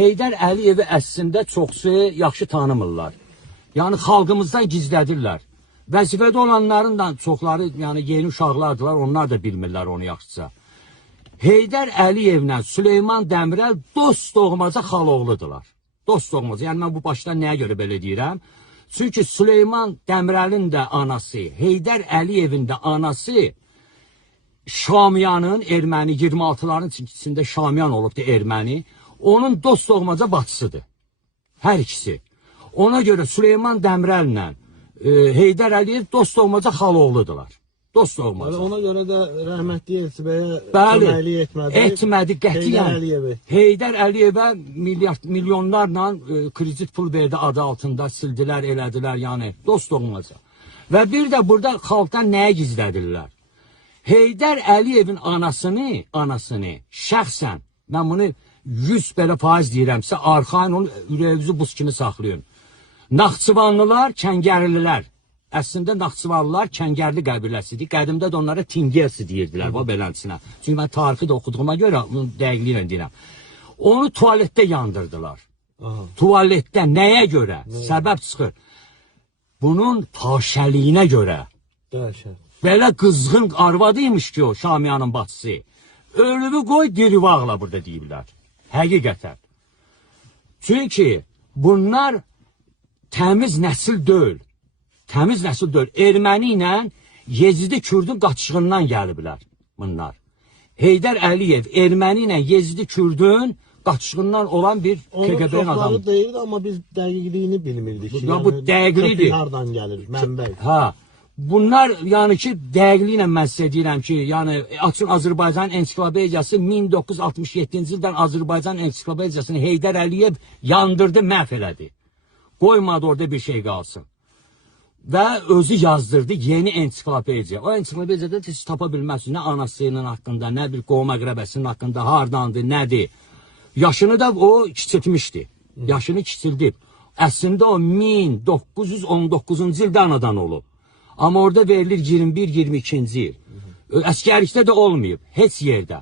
Heydər Əliyevi əslində çoxsu yaxşı tanımırlar. Yəni xalqımızdan gizlədirlər. Vəzifədə olanların da çoxları, yəni yeni uşaqlardılar, onlar da bilmirlər onu yaxşıca. Heydər Əliyevlə Süleyman Dəmirəl dost doğmaca xaloğludular. Dost doğmaca. Yəni mən bu başda nəyə görə belə deyirəm? Çünki Süleyman Dəmirəlin də anası, Heydər Əliyevin də anası Şamiyanın, erməni, 26'ların içində Şamiyan olubdu erməni. Onun dost doğmaca bacısıdır. Hər ikisi. Ona görə Süleyman Dəmirəllə Heydər Əliyev dost doğmaca xaloğludular. Dost doğmaca. Ona görə də rəhmətli Elçi bəyə köməklik etmədi. Etmədi qətiyyən. Heydər Əliyevə milyonlarla kredit pul verdi adı altında, sildilər, elədilər, yəni dost doğmaca. Və bir də burada xalqdan nəyə gizlədirlər? Heydər Əliyevin anasını şəxsən, mən bunu 100 belə faiz deyirəmsə, arxain onu ürəyinizi buz kimi saxlayın. Naxçıvanlılar, Kəngərlilər. Əslində Naxçıvanlılar Kəngərli qəbiləsidir. Qədimdə də onlara Tingiyası deyirdilər, bu beləsinə. Çünki mən tarixi də oxuduğuma görə bunu dəqiqliklə deyirəm. Onu tualetdə yandırdılar. Tualetdə nəyə görə? Səbəb çıxır. Bunun fahişəliyinə görə. Belə qızğın arvadıymış ki o Şamiyanın bacısı. Ölümü qoy dirivağla burada deyiblər. Həqiqətən. Çünki bunlar təmiz nəsil deyil. Təmiz nəsil deyil. Erməni ilə Yezidi Kürdün qaçışığından gəliblər bunlar. Heydər Əliyev erməni ilə Yezidi Kürdün qaçışığından olan bir KGB-nin adamı. Onu çoxları deyirdi, amma biz dəqiqliyini bilmirdik. Bu dəqiqlidir. Hardan gəlir, mənbə. Ha. Bunlar yəni ki dəqiqliklə mən sizə deyirəm ki, yəni açın Azərbaycan ensiklopediyası 1967-ci ildən Azərbaycan ensiklopediyasını Heydər Əliyev yandırdı, məhv elədi. Qoymadı orada bir şey qalsın. Və özü yazdırdı yeni ensiklopediya. O ensiklopediyada siz tapa bilməzsiniz nə anasının haqqında, nə bir qovma qrəbəsinin haqqında, hardandır, nədir. Yaşını da o kiçiltmişdi. Yaşını kiçildib. Əslində o 1919-cu ildə anadan olub. Amma orada verilir 21-22-ci il. Əskərlikdə də olmayıb, heç yerdə.